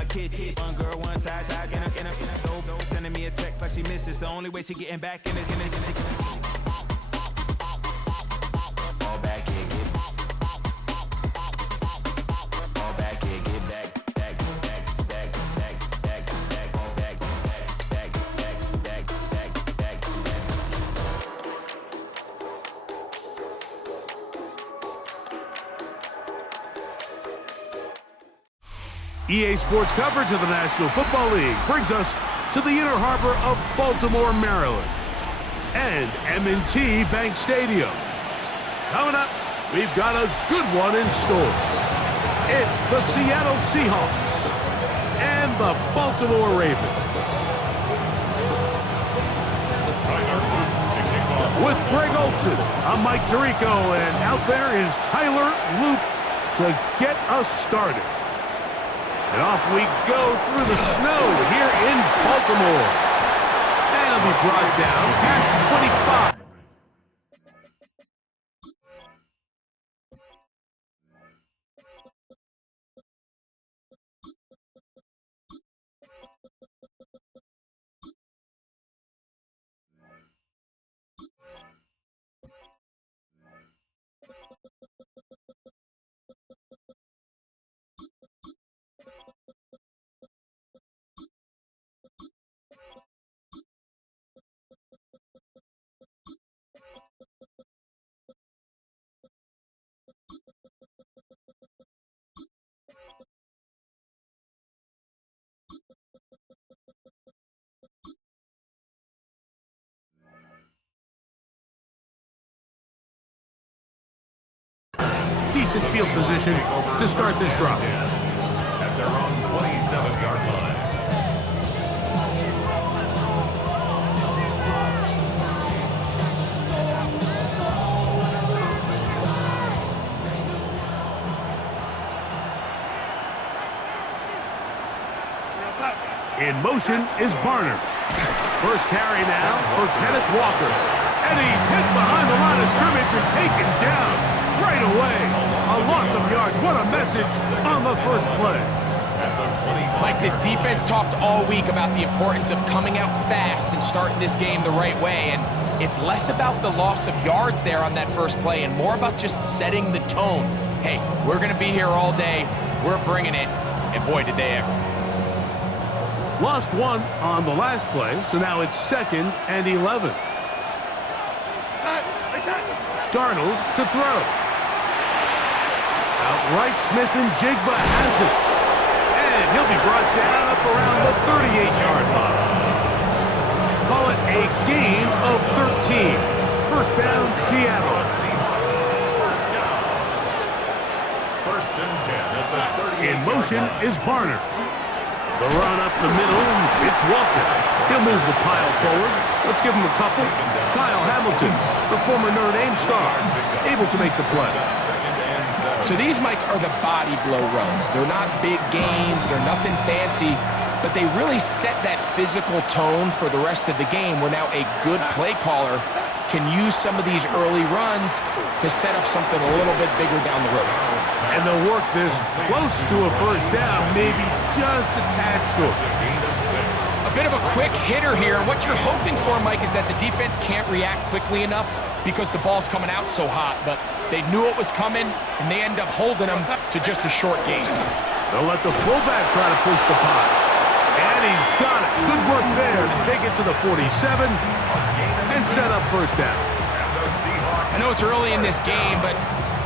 my kid. One girl, one side, in a go. Sending me a text like she misses. The only way she getting back in it. All back here, get all back here, get back. EA Sports coverage of the National Football League brings us to the inner harbor of Baltimore, Maryland, and M&T Bank Stadium. Coming up, we've got a good one in store. It's the Seattle Seahawks and the Baltimore Ravens. With Greg Olson, I'm Mike Tirico, and out there is Tyler Loop to get us started. And off we go through the snow here in Baltimore. And it'll be brought down past the 25. Decent field position to start this drive. At their own 27-yard line. In motion is Barner. First carry now for Kenneth Walker. And he's hit behind the line of scrimmage and taken down right away. A loss of yards. What a message on the first play. Mike, this defense talked all week about the importance of coming out fast and starting this game the right way. And it's less about the loss of yards there on that first play and more about just setting the tone. Hey, we're going to be here all day. We're bringing it. And boy, did they ever. Lost one on the last play, so now it's 2nd and 11. Darnold to throw. Outright Smith and Jigba has it. And he'll be brought down up around the 38-yard line. Call it a gain of 13. First down, Seattle. First and 10 at the 38. In motion is Barner. The run up the middle, it's Walker. He'll move the pile forward. Let's give him a couple. Kyle Hamilton, the former Notre Dame star, able to make the play. So these, Mike, are the body blow runs. They're not big gains, they're nothing fancy, but they really set that physical tone for the rest of the game where now a good play caller can use some of these early runs to set up something a little bit bigger down the road. And they'll work this close to a first down, maybe just a tad short. A bit of a quick hitter here, and what you're hoping for, Mike, is that the defense can't react quickly enough because the ball's coming out so hot, but they knew it was coming, and they end up holding them to just a short gain. They'll let the fullback try to push the pot. And he's got it. Good work there to take it to the 47 and set up first down. I know it's early in this game, but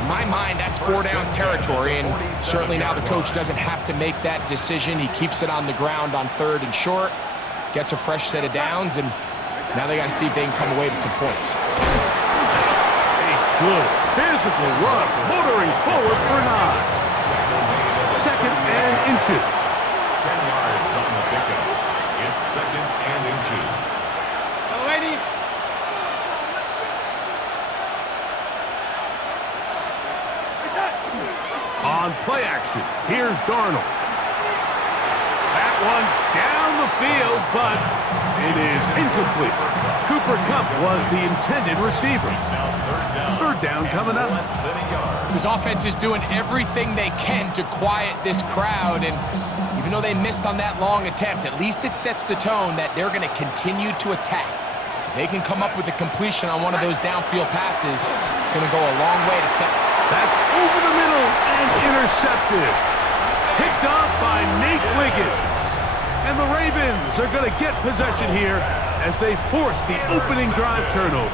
in my mind, that's 4-down territory, and certainly now the coach doesn't have to make that decision. He keeps it on the ground on 3rd and short, gets a fresh set of downs, and now they got to see if they can come away with some points. A good physical run, motoring forward for 9. 2nd and inches. 10 yards on the pickup. It's 2nd and inches. On play action, here's Darnold. That one down the field, but it is incomplete. Cooper Kupp was the intended receiver. Third down coming up. This offense is doing everything they can to quiet this crowd, and you Even though they missed on that long attempt, at least it sets the tone that they're going to continue to attack. If they can come up with a completion on one of those downfield passes, it's going to go a long way to set. That's over the middle and intercepted. Picked off by Nate Wiggins. And the Ravens are going to get possession here as they force the opening drive turnover.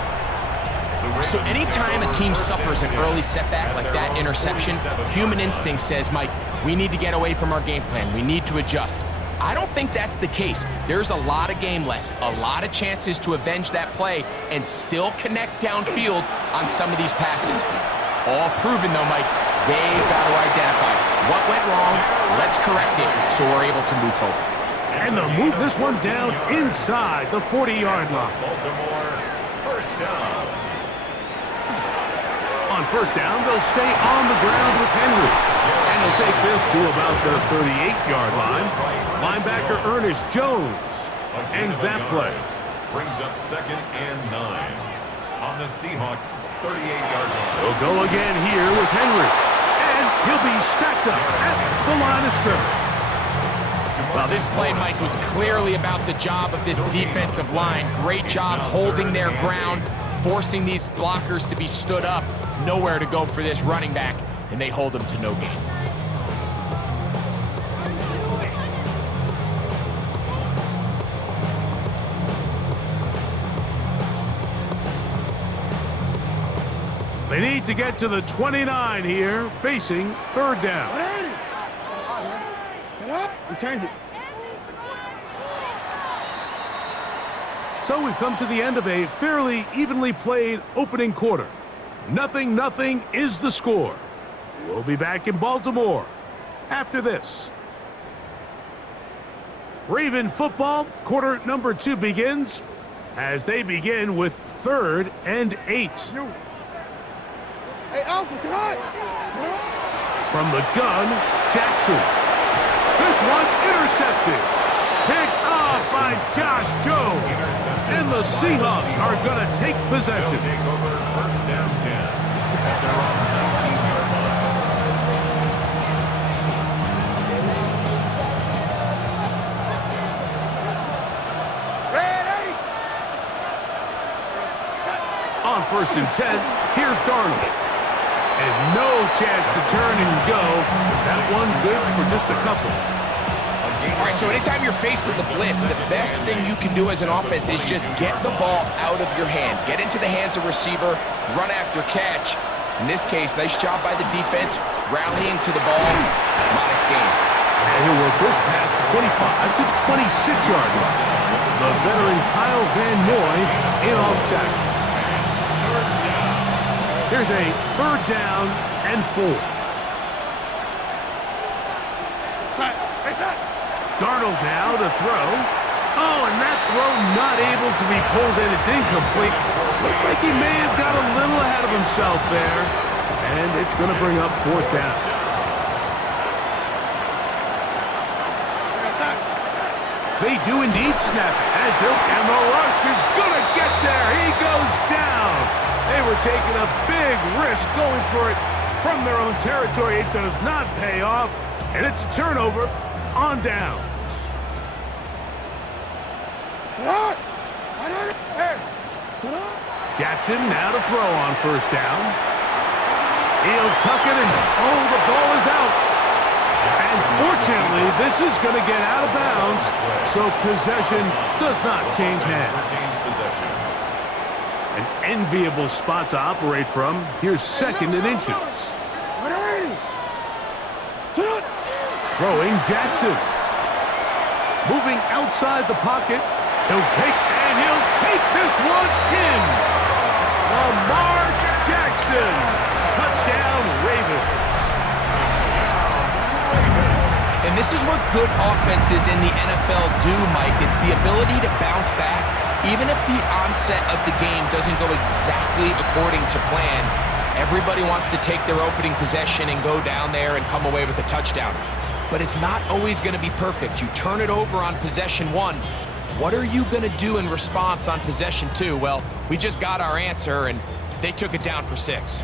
So anytime a team suffers an early setback like that interception, human instinct says, Mike, we need to get away from our game plan. We need to adjust. I don't think that's the case. There's a lot of game left, a lot of chances to avenge that play and still connect downfield on some of these passes. All proven, though, Mike, they've got to identify what went wrong, let's correct it so we're able to move forward. And they'll move this one down inside the 40-yard line. Baltimore, first down. On first down, they'll stay on the ground with Henry. And he'll take this to about the 38-yard line. Linebacker Ernest Jones ends that play. Brings up 2nd and 9 on the Seahawks 38-yard line. He'll go again here with Henry. And he'll be stacked up at the line of scrimmage. Well, this play, Mike, was clearly about the job of this defensive line. Great job holding their ground, forcing these blockers to be stood up. Nowhere to go for this running back, and they hold him to no gain. They need to get to the 29 here, facing third down. Returned it. So we've come to the end of a fairly evenly played opening quarter. 0-0 is the score. We'll be back in Baltimore after this. Raven football, quarter number 2 begins as they begin with 3rd and 8. Hey, Alpha, it's hot. From the gun, Jackson. This one intercepted. Picked off by Josh Jones. And the Seahawks are going to take possession. They'll take over first down 10 at their own 19-yard line. Ready? On 1st and 10, here's Darnold. And no chance to turn and go. That one good for just a couple. All right, so anytime you're facing the blitz, the best thing you can do as an offense is just get the ball out of your hand. Get into the hands of receiver, run after catch. In this case, nice job by the defense, rallying to the ball. Modest gain. And he'll work this pass the 25 to the 26-yard line. The veteran Kyle Van Noy in off tackle. Here's a 3rd down and 4. Darnold now to throw. Oh, and that throw not able to be pulled in. It's incomplete. Looked like he may have got a little ahead of himself there. And it's going to bring up 4th down. They do indeed snap it as and the rush is going to get there. He goes down. They were taking a big risk going for it from their own territory. It does not pay off, and it's a turnover on downs. Jackson now to throw on 1st down. He'll tuck it and, oh, the ball is out. And fortunately, this is going to get out of bounds, so possession does not change hands. Retains possession. An enviable spot to operate from. Here's 2nd and inches. Throwing Jackson. Moving outside the pocket. He'll take this one in. Lamar Jackson. Touchdown, Ravens. And this is what good offenses in the NFL do, Mike. It's the ability to bounce back, even if the onset of the game doesn't go exactly according to plan. Everybody wants to take their opening possession and go down there and come away with a touchdown. But it's not always going to be perfect. You turn it over on possession 1. What are you going to do in response on possession 2? Well, we just got our answer, and they took it down for 6.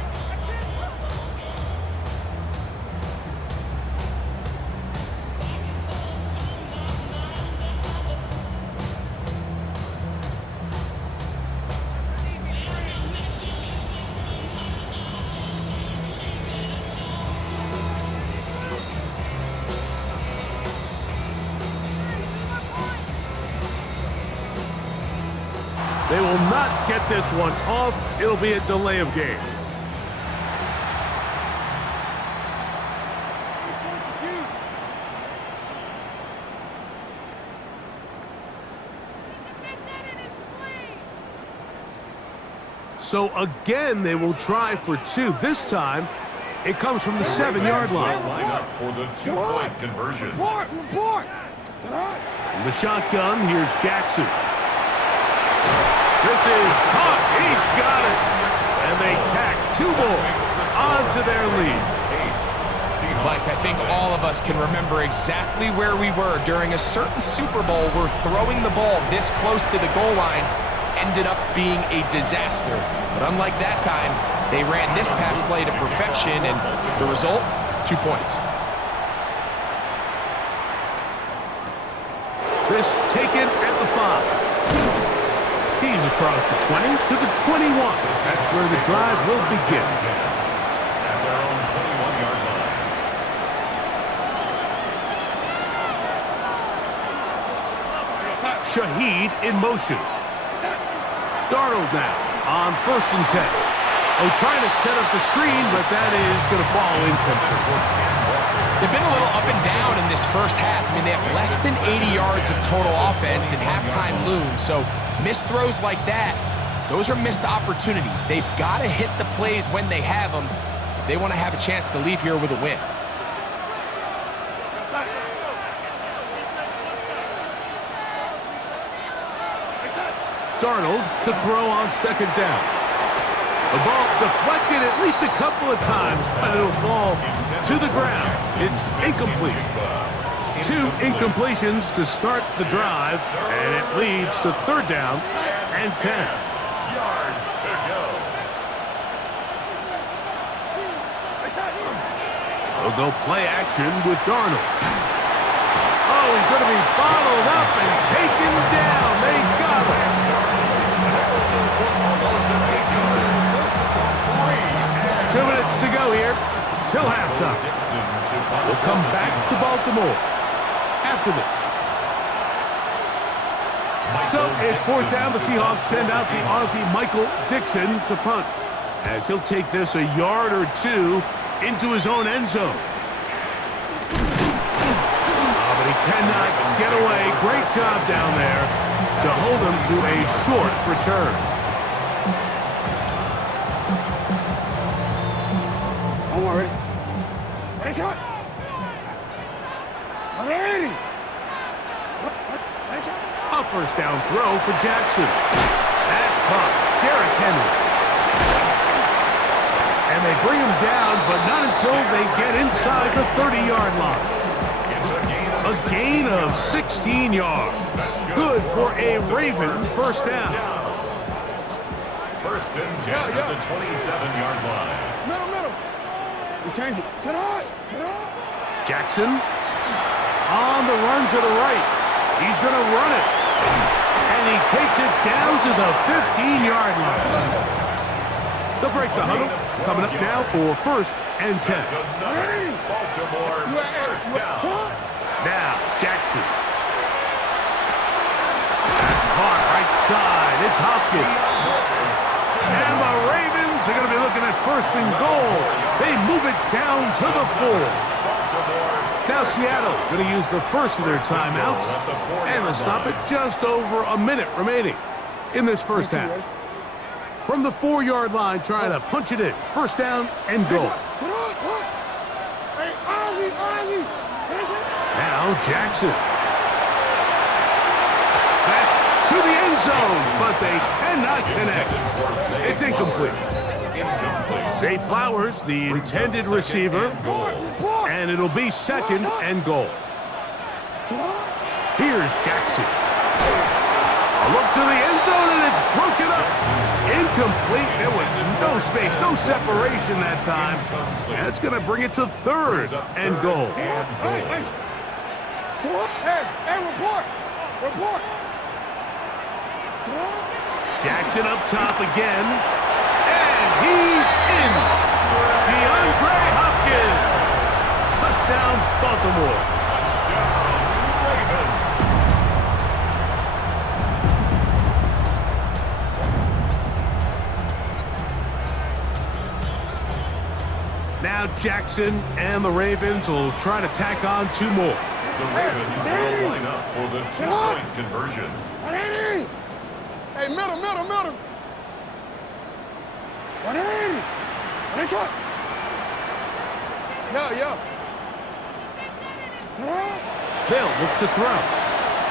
They will not get this one off. It'll be a delay of game. So again, they will try for two. This time, it comes from the 7-yard line. Line up for the 2-point conversion. From the shotgun, here's Jackson. This is caught. He's got it. And they tack 2 more onto their lead. Mike, I think all of us can remember exactly where we were during a certain Super Bowl where throwing the ball this close to the goal line ended up being a disaster. But unlike that time, they ran this pass play to perfection, and the result, 2 points. This taken at the 5. He's across the 20 to the 21. That's where the drive will begin. At their own 21-yard line. Shaheed in motion. Darnold now on 1st and 10. Oh, trying to set up the screen, but that is going to fall incomplete. They've been a little up and down in this first half. I mean, they have less than 80 yards of total offense and halftime looms. So missed throws like that, those are missed opportunities. They've got to hit the plays when they have them if they want to have a chance to leave here with a win. Darnold to throw on 2nd down. The ball deflected at least a couple of times, but it'll fall to the ground. It's incomplete. 2 incompletions to start the drive, and it leads to 3rd down and 10. Yards to go. They'll go play action with Darnold. Oh, he's going to be bottled up and taken down. They got him. 2 minutes to go here till halftime. We'll come back to Baltimore after this. So it's 4th down. The Seahawks send out the Aussie Michael Dixon to punt, as he'll take this a yard or 2 into his own end zone. But he cannot get away. Great job down there to hold him to a short return. Ready? Ready, shot! Ready! Ready, shot! A 1st down throw for Jackson. That's caught. Derrick Henry. And they bring him down, but not until they get inside the 30-yard line. A gain of 16 yards. Good for a Raven 1st down. 1st and 10 at the 27-yard line. Middle. Change it. Sit high. Jackson on the run to the right. He's going to run it. And he takes it down to the 15-yard line. They'll break the huddle. Coming up now for 1st and 10. Baltimore 1st down. Now, Jackson. That's caught right side. It's Hopkins. And the Ravens are going to be looking at 1st and goal. They move it down to the 4. Now Seattle going to use the first of their timeouts. And they'll stop it just over a minute remaining in this first half. From the 4-yard line, trying to punch it in. 1st down and goal. Now Jackson. That's to the end zone, but they cannot connect. It's incomplete. Zay Flowers, the intended receiver, and it'll be 2nd and goal. Here's Jackson. A look to the end zone, and it's broken up. Incomplete. There was no space, no separation that time. That's going to bring it to 3rd and goal. Hey, report. Jackson up top again. And he's in. DeAndre Hopkins. Touchdown, Baltimore. Touchdown, Ravens. Jackson and the Ravens will try to tack on 2 more. The Ravens will line up for the 2-point conversion. Hey, middle. 180. Ready, shot. Yeah. They'll look to throw.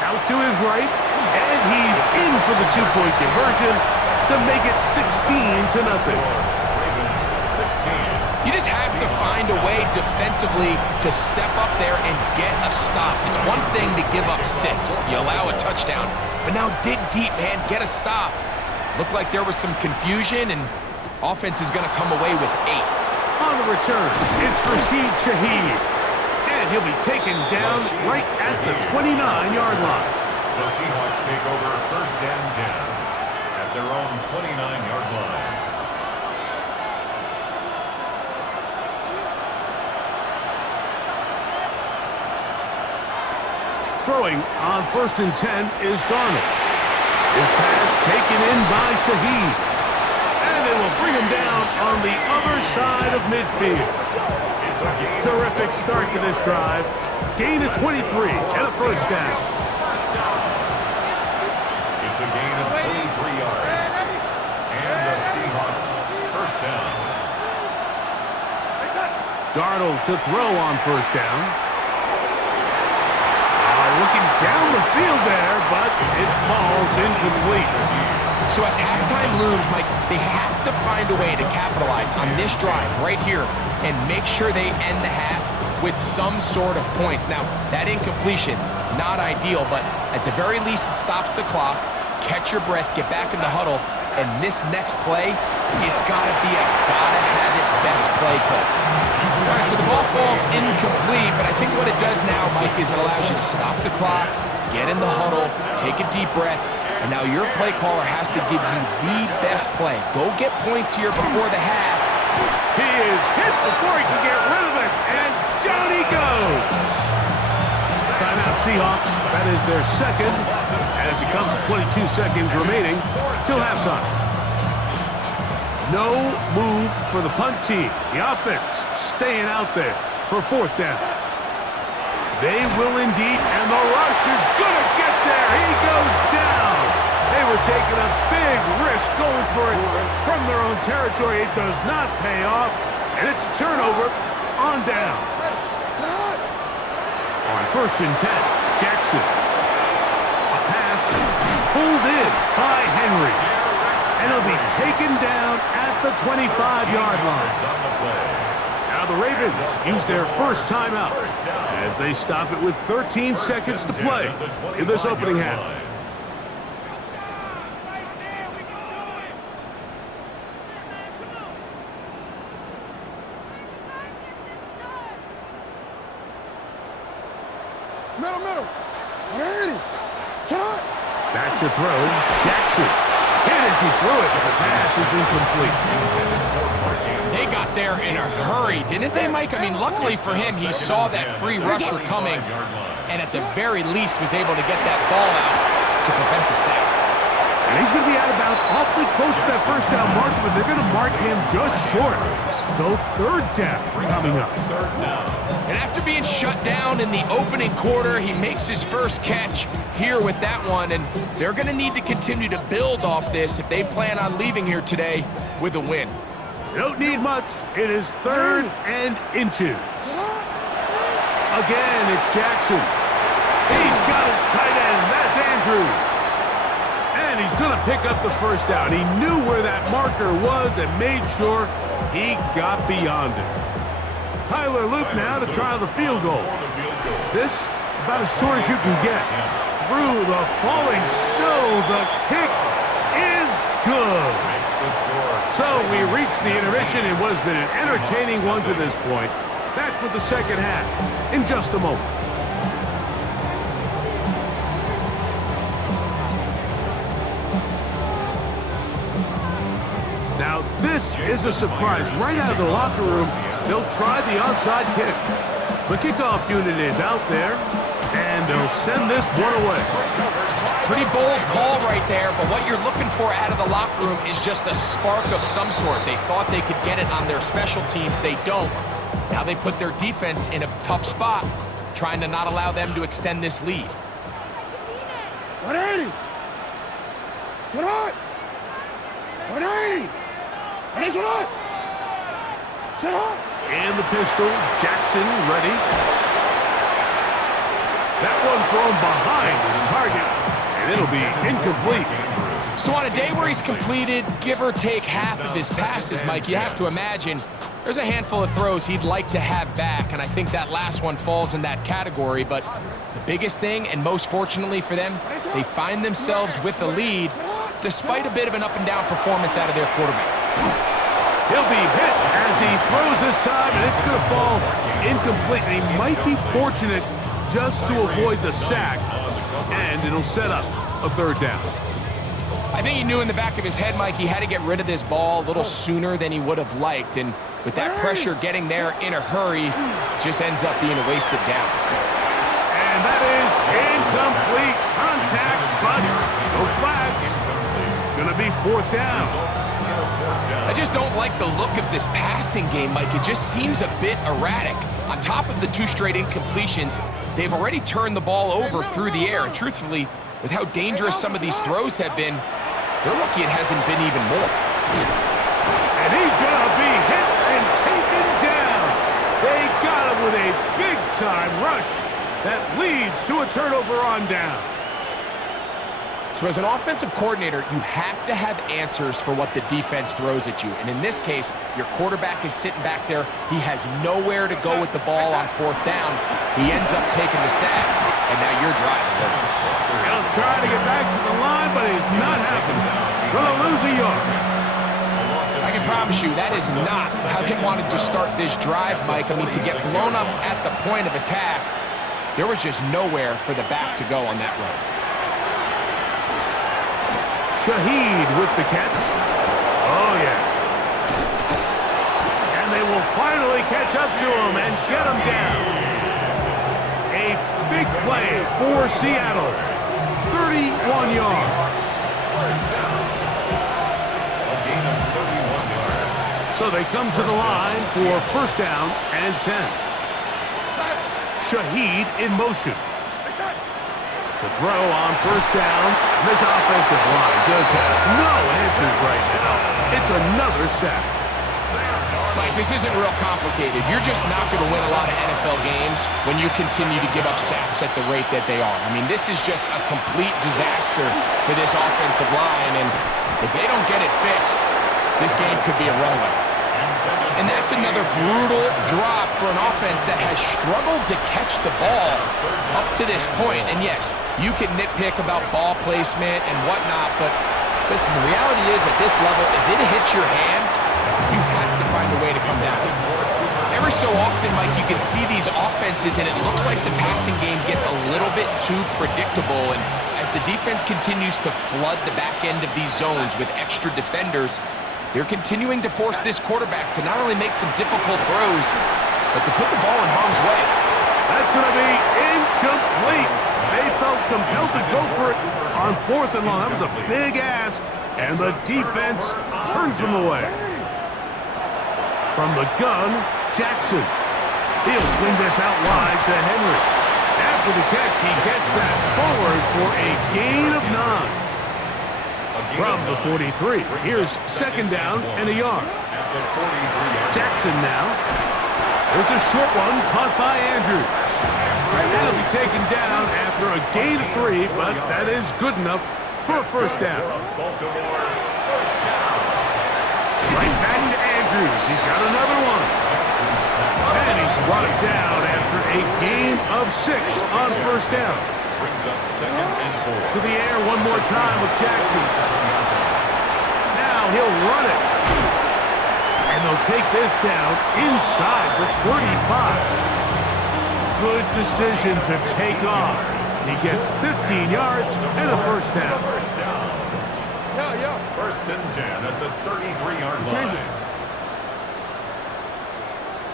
Out to his right, and he's in for the 2-point conversion to make it 16-0. Ravens 16. You just have to find a way defensively to step up there and get a stop. It's one thing to give up 6. You allow a touchdown. But now dig deep, man. Get a stop. Looked like there was some confusion, and offense is going to come away with 8. On the return, it's Rashid Shaheed. And he'll be taken down right at the 29-yard line. The Seahawks take over 1st and 10 at their own 29-yard line. Throwing on 1st and 10 is Darnold. His pass taken in by Shaheed. And they will bring him down on the other side of midfield. Terrific start to this drive. Gain of 23 and a 1st down. It's a gain of 23 yards. And the Seahawks 1st down. Darnold to throw on 1st down. Looking down the field there, but it falls incomplete. So as halftime looms, Mike, they have to find a way to capitalize on this drive right here and make sure they end the half with some sort of points. Now, that incompletion, not ideal, but at the very least, it stops the clock. Catch your breath, get back in the huddle, and this next play, it's got to be a gotta-have-it best play call. All right, so the ball falls incomplete, but I think what it does now, Mike, is it allows you to stop the clock, get in the huddle, take a deep breath, and now your play caller has to give you the best play. Go get points here before the half. He is hit before he can get rid of it, and down he goes. Timeout Seahawks. That is their 2nd, and it becomes 22 seconds remaining till halftime. No move for the punt team. The offense staying out there for 4th down. They will indeed, and the rush is going to get there. He goes down. They were taking a big risk going for it from their own territory. It does not pay off, and it's a turnover on down. On 1st and 10, Jackson. A pass pulled in by Henry. And it'll be taken down at the 25-yard line. Now the Ravens use their 1st timeout as they stop it with 13 seconds to play in this opening half. Middle. 180. Shot. Back to throw, Jackson. Hit as he threw it, but the pass is incomplete. They got there in a hurry, didn't they, Mike? I mean, luckily for him, he saw that free rusher coming, and at the very least was able to get that ball out to prevent the sack. And he's going to be out of bounds awfully close to that 1st down mark, but they're going to mark him just short. So 3rd down coming up. And after being shut down in the opening quarter, he makes his 1st catch here with that one, and they're going to need to continue to build off this if they plan on leaving here today with a win. You don't need much. It is 3rd and inches. Again, it's Jackson. He's got his tight end. That's Andrews. And he's going to pick up the 1st down. He knew where that marker was and made sure he got beyond it. Tyler Luke now to try the field goal. This about as short as you can get. Through the falling snow, the kick is good. So we reach the intermission in what has been an entertaining one to this point. Back with the 2nd half in just a moment. Now this is a surprise. Right out of the locker room, they'll try the onside kick. The kickoff unit is out there, and they'll send this one away. Pretty bold call right there, but what you're looking for out of the locker room is just a spark of some sort. They thought they could get it on their special teams. They don't. Now they put their defense in a tough spot, trying to not allow them to extend this lead. 180. Sit hot. 180. Hey, sit hot. Sit hot. And the pistol, Jackson ready. That one thrown behind his target, and it'll be incomplete. So on a day where he's completed, give or take half of his passes, Mike, you have to imagine there's a handful of throws he'd like to have back, and I think that last one falls in that category. But the biggest thing, and most fortunately for them, they find themselves with a lead despite a bit of an up-and-down performance out of their quarterback. He'll be hit as he throws this time, and it's going to fall incomplete. And he might be fortunate just to avoid the sack, and it'll set up a third down. I think he knew in the back of his head, Mike, he had to get rid of this ball a little sooner than he would have liked. And with that pressure getting there in a hurry, it just ends up being a wasted down. And that is incomplete contact, but no flags. It's going to be fourth down. I just don't like the look of this passing game, Mike. It just seems a bit erratic. On top of the 2 straight incompletions, they've already turned the ball over through the air. And truthfully, with how dangerous some of these throws have been, they're lucky it hasn't been even more. And he's going to be hit and taken down. They got him with a big-time rush that leads to a turnover on down. So as an offensive coordinator, you have to have answers for what the defense throws at you. And in this case, your quarterback is sitting back there. He has nowhere to go with the ball on fourth down. He ends up taking the sack, and now your drive is over. He'll try to get back to the line, but he's not happening. Gonna lose a yard. I can promise you that is not how they wanted to start this drive, Mike. I mean, to get blown up at the point of attack, there was just nowhere for the back to go on that run. Shaheed with the catch. Oh, yeah. And they will finally catch up to him and get him down. A big play for Seattle. 31 yards. So they come to the line for first down and 10. Shaheed in motion. To throw on first down. This offensive line just has no answers right now. It's another sack. Mike, this isn't real complicated. You're just not going to win a lot of NFL games when you continue to give up sacks at the rate that they are. I mean, this is just a complete disaster for this offensive line, and if they don't get it fixed, this game could be a runaway. And that's another brutal drop for an offense that has struggled to catch the ball up to this point. And yes, you can nitpick about ball placement and whatnot, but listen, the reality is at this level, if it hits your hands, you have to find a way to come down. Every so often, Mike, you can see these offenses, and it looks like the passing game gets a little bit too predictable. And as the defense continues to flood the back end of these zones with extra defenders, they're continuing to force this quarterback to not only make some difficult throws, but to put the ball in harm's way. That's going to be incomplete. They felt compelled to go for it on fourth and long. That was a big ask, and the defense turns them away. From the gun, Jackson. He'll swing this out wide to Henry. After the catch, he gets that forward for a gain of 9. From the 43, here's second down and a yard. Jackson now. There's a short one caught by Andrews. That'll be taken down after a gain of 3, but that is good enough for a first down. Right back to Andrews. He's got another one. And he's brought down after a gain of 6 on first down. Brings up second and 4. To the air one more time with Jackson. Now he'll run it. And they'll take this down inside the 35. Good decision to take off. He gets 15 yards and a first down. First and 10 at the 33-yard line.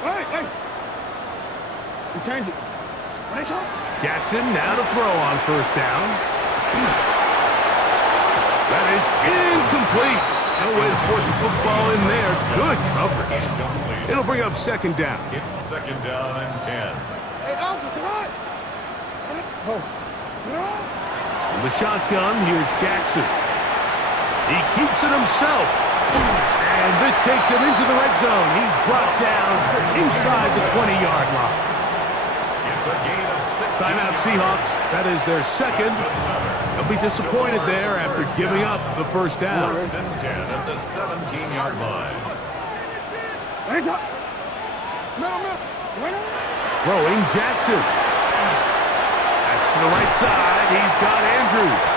Hey! You changed it. What is up? Jackson now to throw on first down. That is incomplete. No way to force the football in there. Good coverage. Incomplete. It'll bring up second down. It's second down and 10. Hey, Alpha, what? Oh. In the shotgun, here's Jackson. He keeps it himself. And this takes him into the red zone. He's brought down inside the 20-yard line. It's a gain of 6. Timeout Seahawks. That is their second. They'll be disappointed there after giving up the first down. First and 10 at the 17-yard line. Throwing Jackson. That's to the right side. He's got Andrews.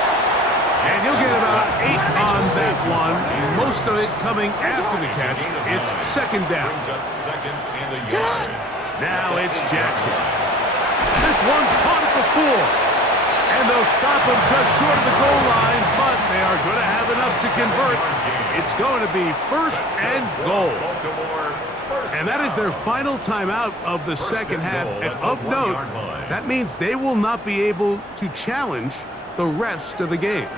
And he'll get about 8 on that one. Most of it coming after the catch. It's second down. Brings up second and a yard. Now it's Jackson. This one caught at the 4. And they'll stop him just short of the goal line, but they are going to have enough to convert. It's going to be first and goal. And that is their final timeout of the second half. And of note, that means they will not be able to challenge the rest of the game.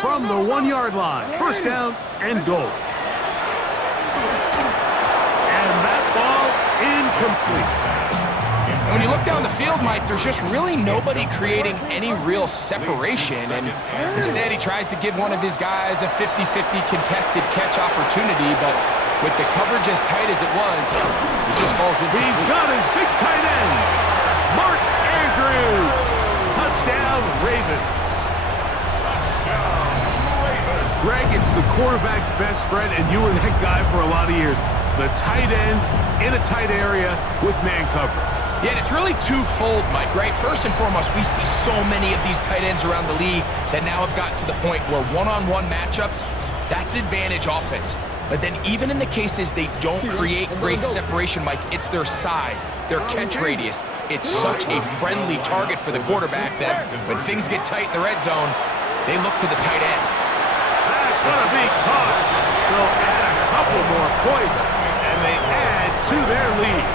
From the 1-yard line, first down and goal. And that ball incomplete. When you look down the field, Mike, there's just really nobody creating any real separation, and instead he tries to give one of his guys a 50-50 contested catch opportunity, but with the coverage as tight as it was, it just falls in. He's got his big tight end, Mark Andrews. Touchdown, Ravens. Greg, it's the quarterback's best friend, and you were that guy for a lot of years. The tight end in a tight area with man coverage. Yeah, and it's really twofold, Mike, right? First and foremost, we see so many of these tight ends around the league that now have gotten to the point where one-on-one matchups, that's advantage offense. But then even in the cases they don't create great separation, Mike, it's their size, their catch radius. It's such a friendly target for the quarterback that when things get tight in the red zone, they look to the tight end. That's going to be caught. So add a couple more points, and they add to their lead.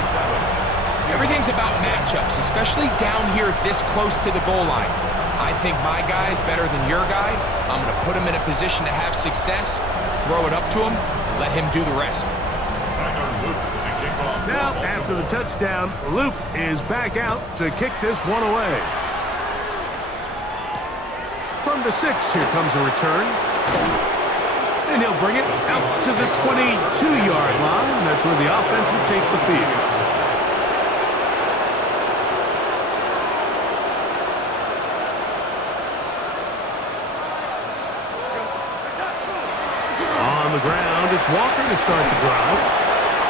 Everything's about matchups, especially down here this close to the goal line. I think my guy's better than your guy. I'm going to put him in a position to have success, throw it up to him, and let him do the rest. Now, after the touchdown, Loop is back out to kick this one away. From the 6, here comes a return. And he'll bring it out to the 22-yard line. That's where the offense will take the field. On the ground, it's Walker to start the drive.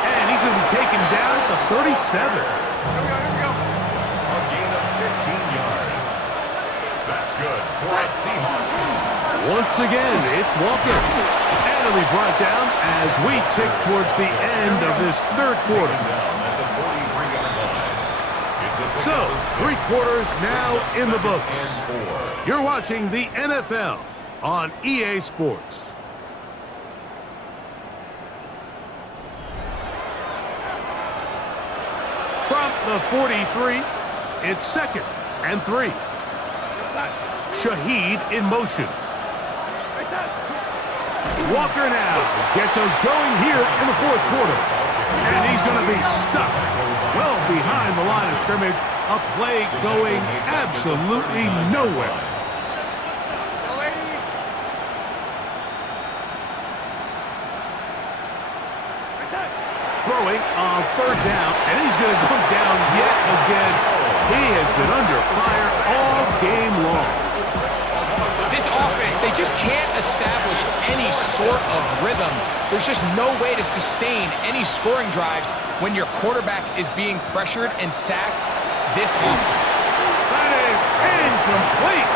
And he's going to be taken down at the 37. A gain of 15 yards. That's good for the Seahawks. Once again, it's Walker. And he'll be brought down as we tick towards the end of this third quarter. So, 3 quarters now in the books. You're watching the NFL on EA Sports. From the 43, it's second and 3. Shaheed in motion. Walker now gets us going here in the fourth quarter. And he's going to be stuck well behind the line of scrimmage. A play going absolutely nowhere. Throwing on third down, and he's going to go down yet again. He has been under fire all game long. This offense, they just can't establish any sort of rhythm. There's just no way to sustain any scoring drives when your quarterback is being pressured and sacked this often. That is incomplete.